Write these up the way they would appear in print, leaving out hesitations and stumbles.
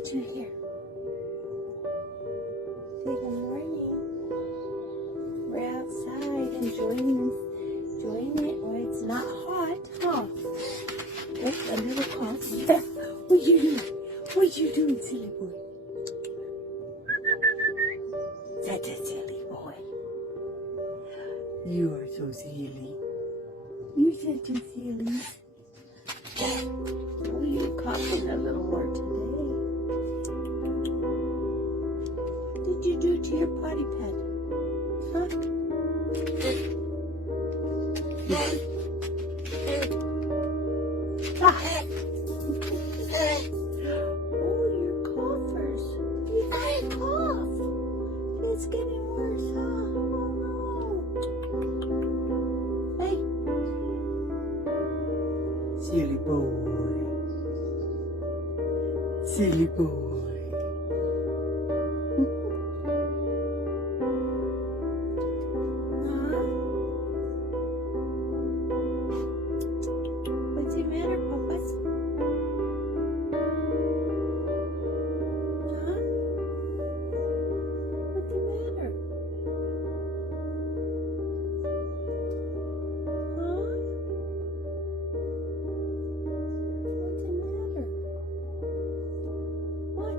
what you hear? Say good morning. We're outside enjoying it. Well, it's not hot, huh? Oops, a little cough. What you doing? What you doing, silly boy? Such a silly boy. You are so silly. You're such a silly. Oh, you're coughing a little more today. What did you do to your potty pad? Huh? Ah. Oh, you're coughers. You got a cough. It's getting worse, huh? Oh, no. Hey. Silly boy. Silly boy. What's the matter, Papas? Huh? What's the matter? Huh? What's the matter? What?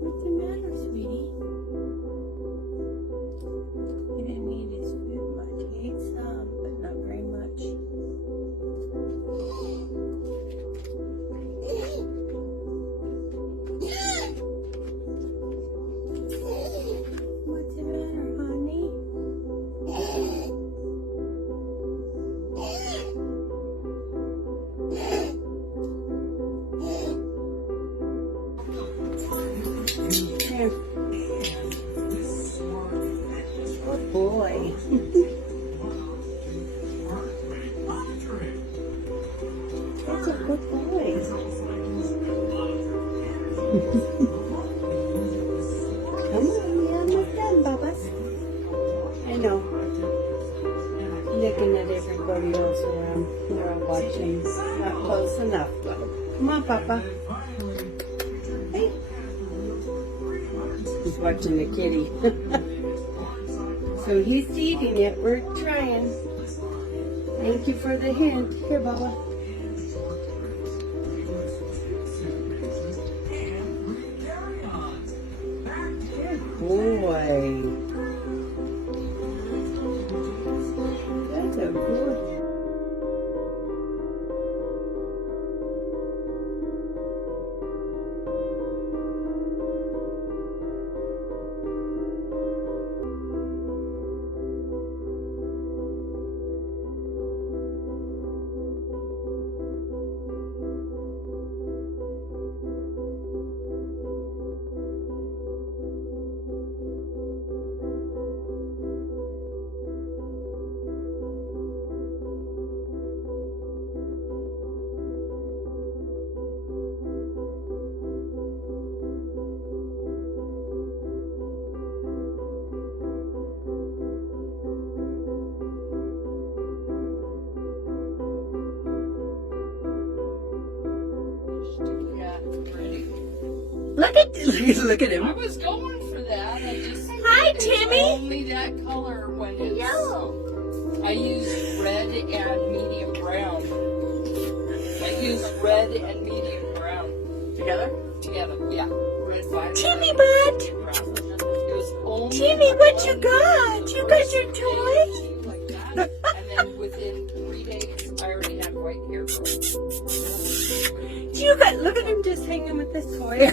What's the matter, sweetie? He didn't eat his food much. He ate some, but not very much. What's the matter, honey? Here. Good boy. That's a good boy. Come on, you're almost done, Bubba's. I know. Looking at everybody else around. They're all watching. Not close enough, though. Come on, Papa. Hey. He's watching the kitty. So he's eating it. We're trying. Thank you for the hint. Here, Bubba. Good boy. That's a good. Look at him. I was going for that. Hi, Timmy. Only that color when it's Yellow. I used red and medium brown. I used red and medium brown. Together? Together, yeah. Red, white, Timmy, bud. brown. It was only Timmy, what you got? You got your toy? like that. And then within 3 days, I already had white hair growth. You got. Look at him just hanging with this toy.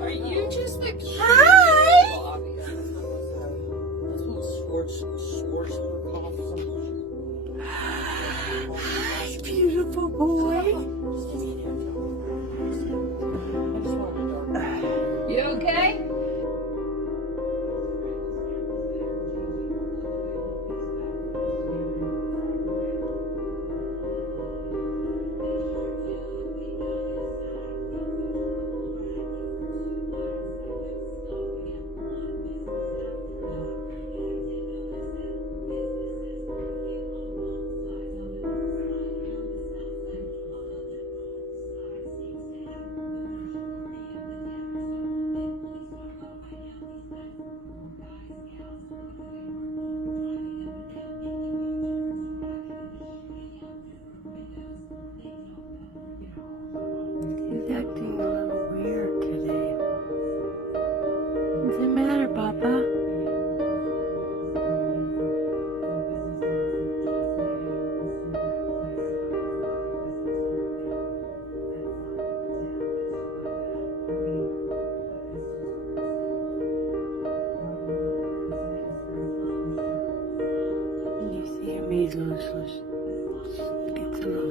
Are you just the cute? Hi. Hi, beautiful boy. You okay?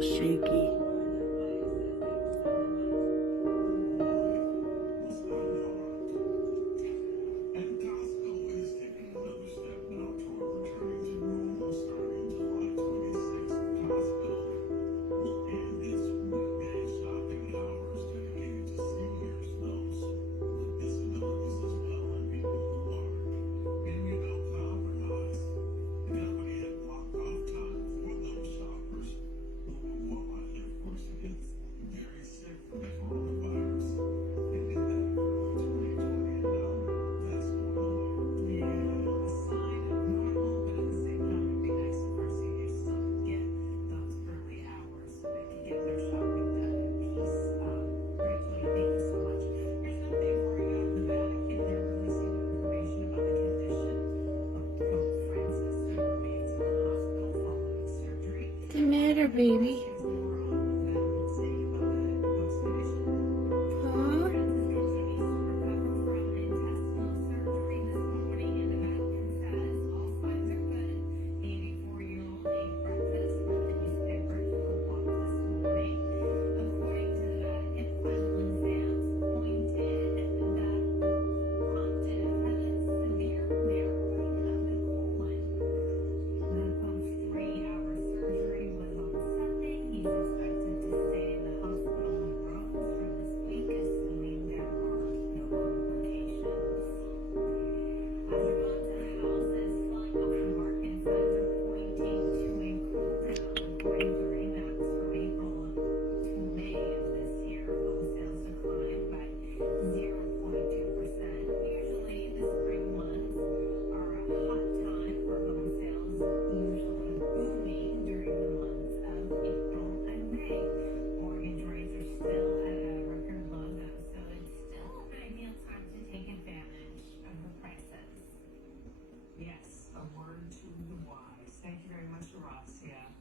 little shaky. What's the matter, baby? Huh? Yes, a word to the wise. Thank you very much, Ross. Yeah.